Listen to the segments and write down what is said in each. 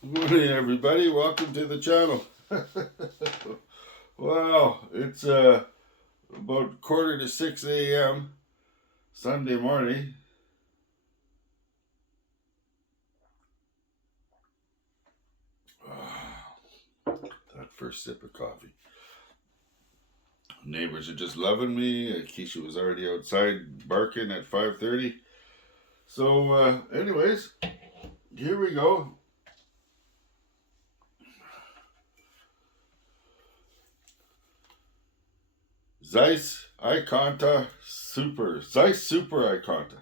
Good morning, everybody. Welcome to the channel. Wow, it's about 5:45 a.m. Sunday morning. That first sip of coffee. Neighbors are just loving me. Keisha was already outside barking at 5:30. So, anyways, here we go. Zeiss Ikonta Super. Zeiss Super Ikonta.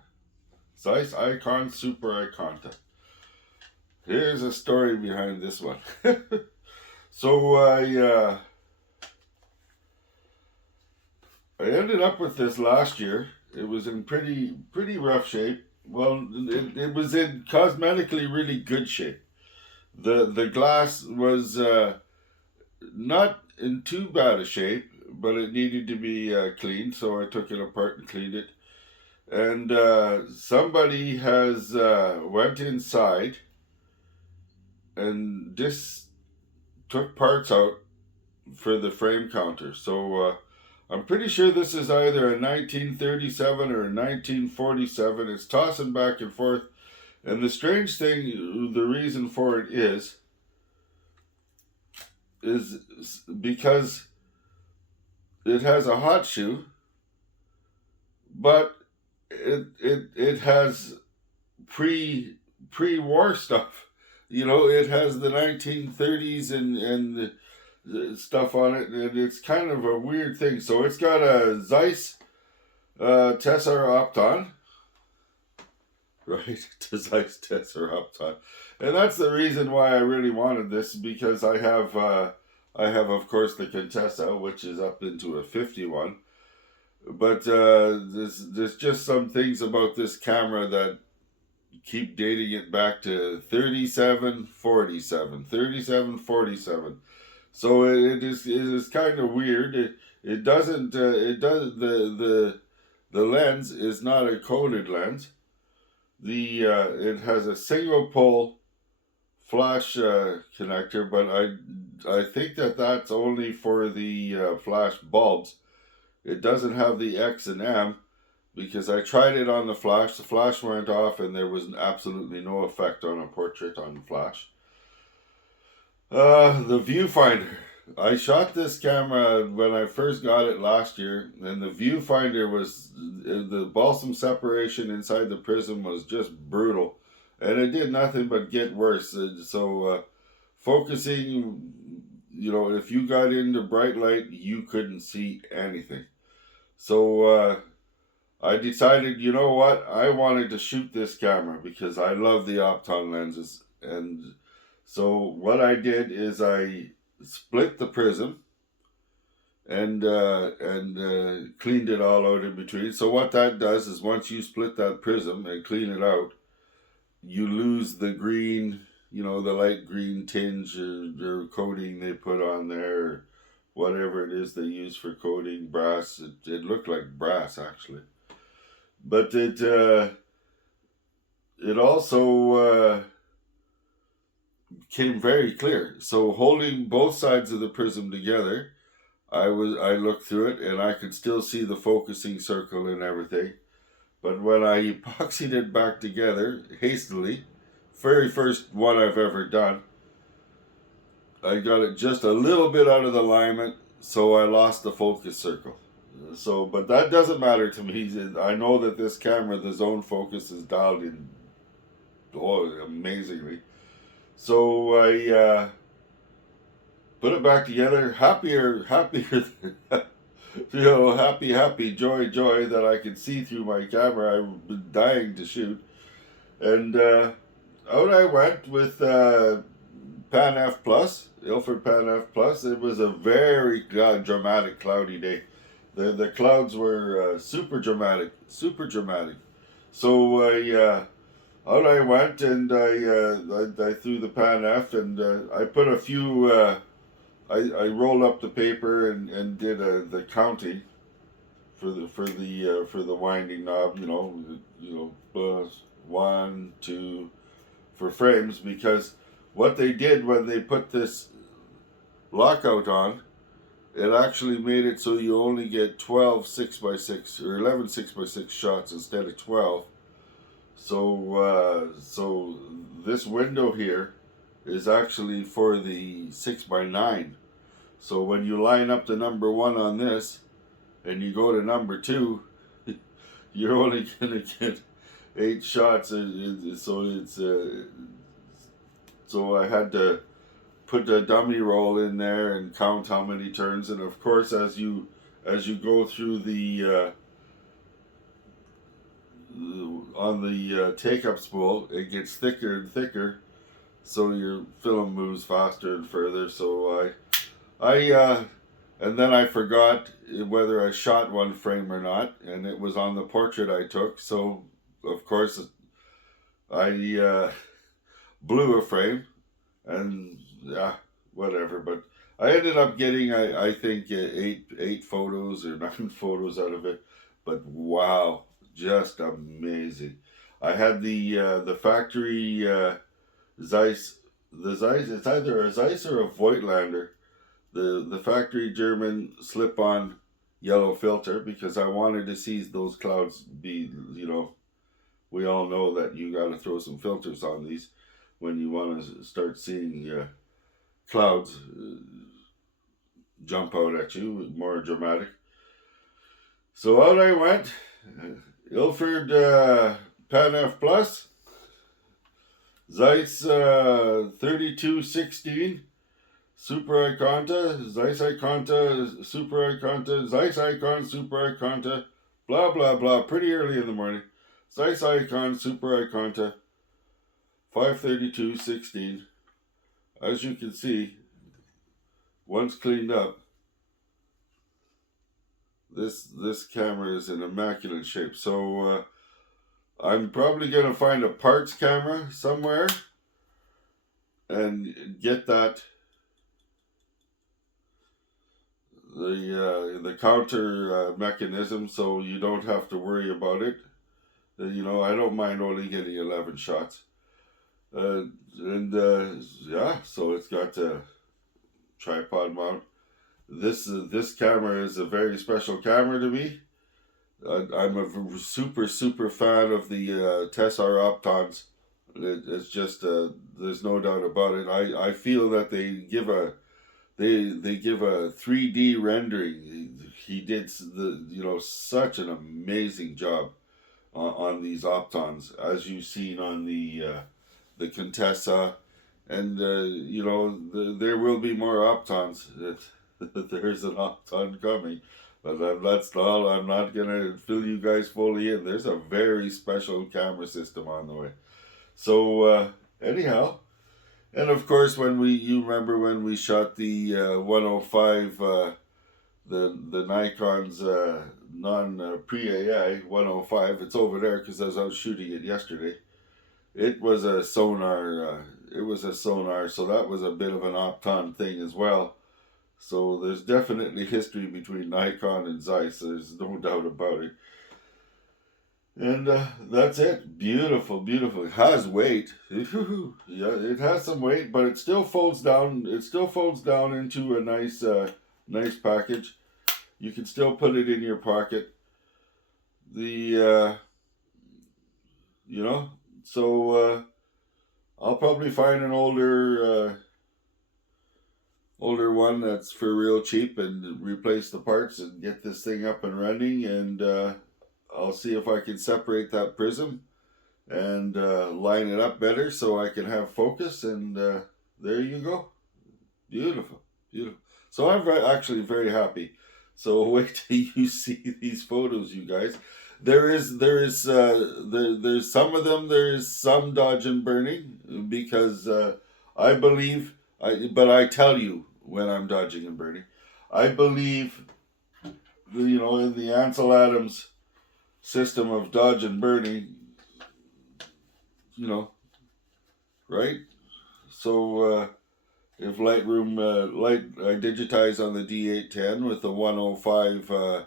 Zeiss Ikon Super Ikonta. Here's a story behind this one. So I ended up with this last year. It was in pretty rough shape. Well, it was in cosmetically really good shape. The glass was not in too bad a shape, but it needed to be cleaned. So I took it apart and cleaned it. And somebody has went inside and just took parts out for the frame counter. So I'm pretty sure this is either a 1937 or a 1947. It's tossing back and forth. And the strange thing, the reason for it is because it has a hot shoe, but it has pre-war stuff. It has the 1930s and stuff on it, and it's kind of a weird thing. So it's got a Zeiss Tessar Opton, right? Zeiss Tessar Opton, and that's the reason why I really wanted this, because I have of course the Contessa, which is up into a 51, but there's just some things about this camera that keep dating it back to 3747. So it is kind of weird. It doesn't it does the lens is not a coated lens. It has a single pole flash connector, but I think that's only for the flash bulbs. It doesn't have the X and M, because I tried it on the flash. The flash went off, and there was absolutely no effect on a portrait on the flash. The viewfinder. I shot this camera when I first got it last year, and the viewfinder was the balsam separation inside the prism was just brutal, and it did nothing but get worse. So focusing, if you got into bright light, you couldn't see anything. So I decided, you know what, I wanted to shoot this camera because I love the Opton lenses. And so what I did is I split the prism and cleaned it all out in between. So what that does is, once you split that prism and clean it out, you lose the green, the light green tinge or coating they put on there, or whatever it is they use for coating, brass. It looked like brass, actually. But it also came very clear. So holding both sides of the prism together, I looked through it, and I could still see the focusing circle and everything. But when I epoxied it back together hastily, very first one I've ever done, I got it just a little bit out of the alignment, so I lost the focus circle. So, but that doesn't matter to me. I know that this camera, the zone focus, is dialed in amazingly. So I put it back together, happier, happy, joy that I could see through my camera. I've been dying to shoot, and out I went with Pan F Plus, Ilford Pan F Plus. It was a very dramatic, cloudy day. The clouds were super dramatic. So out I went, and I threw the Pan F, and I put a few. I rolled up the paper and did the counting for the winding knob. Plus 1, 2 for frames, because what they did when they put this lockout on, it actually made it so you only get 12 6x6 or 11 6x6 shots instead of 12. So this window here is actually for the 6x9. So when you line up the number 1 on this and you go to number 2, you're only gonna get 8 shots. So I had to put a dummy roll in there and count how many turns. And of course, as you go through the on the take-up spool, it gets thicker and thicker, so your film moves faster and further. So and then I forgot whether I shot one frame or not, and it was on the portrait I took. So of course I blew a frame, and whatever. But I ended up getting I think eight photos or 9 photos out of it. But wow, just amazing. I had the factory Zeiss, it's either a Zeiss or a Voigtlander, the factory German slip-on yellow filter, because I wanted to see those clouds be, we all know that you got to throw some filters on these when you want to start seeing clouds jump out at you, more dramatic. So out I went, Ilford Pan F Plus, Zeiss 3216, Super Ikonta, Zeiss Ikonta, Super Ikonta, Zeiss Ikon, Super Ikonta, blah blah blah, pretty early in the morning. Zeiss Ikon, Super Ikonta, 53216. As you can see, once cleaned up, this camera is in immaculate shape. So I'm probably gonna find a parts camera somewhere and get that the counter mechanism, so you don't have to worry about it. I don't mind only getting 11 shots. So it's got a tripod mount. This camera is a very special camera to me. I'm a super fan of the Tessar Optons. It's just there's no doubt about it. I feel that they give a 3D rendering. He did such an amazing job on these Optons, as you've seen on the Contessa, and there will be more Optons. There's an Opton coming, but that's all. I'm not gonna fill you guys fully in. There's a very special camera system on the way. So anyhow, and of course you remember when we shot the 105, the Nikon's non pre-AI 105. It's over there because I was out shooting it yesterday. It was a sonar. So that was a bit of an Opton thing as well. So there's definitely history between Nikon and Zeiss. There's no doubt about it. And that's it. Beautiful, beautiful. It has weight. Yeah, it has some weight, but it still folds down. It still folds down into a nice, nice package. You can still put it in your pocket. So I'll probably find an older one that's for real cheap and replace the parts and get this thing up and running. And I'll see if I can separate that prism and line it up better so I can have focus. And there you go. Beautiful, beautiful. So I'm actually very happy. So wait till you see these photos, you guys. There's some of them. There is some dodge and burning because I believe. But I tell you when I'm dodging and burning, I believe, in the Ansel Adams system of dodge and burning, right? So if Lightroom, I digitize on the D810 with the 105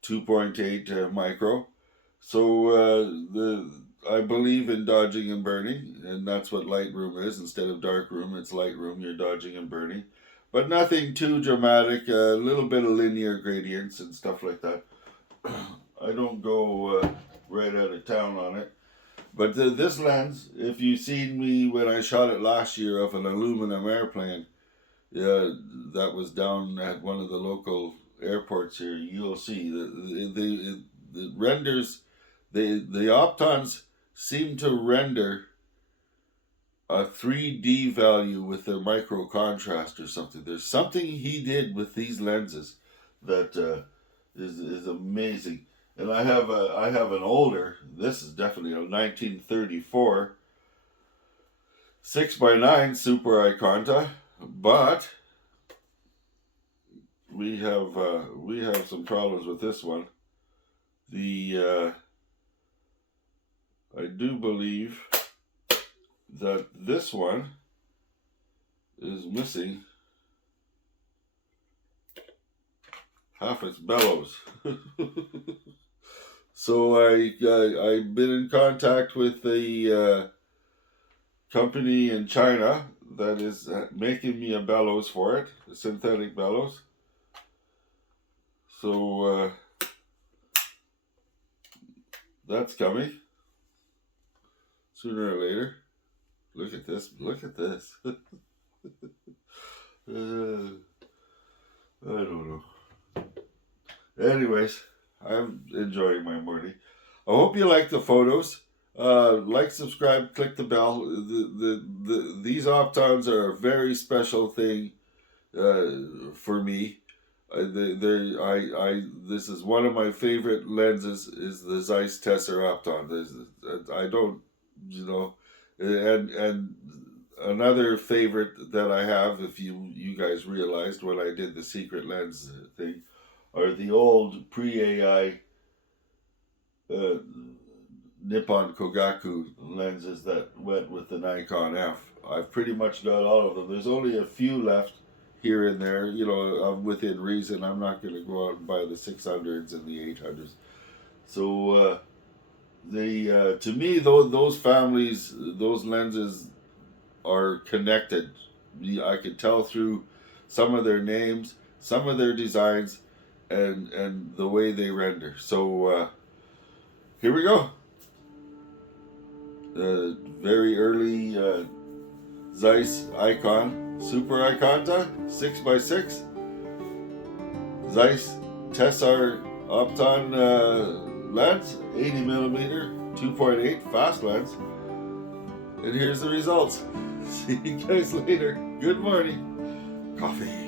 2.8 micro. So I believe in dodging and burning, and that's what Lightroom is. Instead of darkroom, it's Lightroom. You're dodging and burning, but nothing too dramatic. A little bit of linear gradients and stuff like that. I don't go right out of town on it. But this lens, if you've seen me when I shot it last year of an aluminum airplane, yeah, that was down at one of the local airports here, you'll see that the renders, the Optons seem to render a 3D value with their micro contrast or something. There's something he did with these lenses that is amazing. And I have an older. This is definitely a 1934 6x9 Super Ikonta, but we have some problems with this one. The I do believe that this one is missing half its bellows. So I've been in contact with a company in China that is making me a bellows for it, a synthetic bellows. So that's coming sooner or later. Look at this. Look at this. I don't know. Anyways, I'm enjoying my morning. I hope you like the photos. Like, subscribe, click the bell. These Optons are a very special thing for me. This is one of my favorite lenses. Is the Zeiss Tessar Opton. I don't, you know, and another favorite that I have, if you guys realized when I did the secret lens thing, are the old pre-AI Nippon Kogaku lenses that went with the Nikon F. I've pretty much got all of them. There's only a few left here and there. You know, within reason. I'm not going to go out and buy the 600s and the 800s. So to me, those families, those lenses are connected. I could tell through some of their names, some of their designs, and the way they render. So here we go. Very early Zeiss Ikon Super Ikonta 6x6, Zeiss Tessar Opton lens, 80mm 2.8 fast lens, and here's the results. See you guys later. Good morning. Coffee.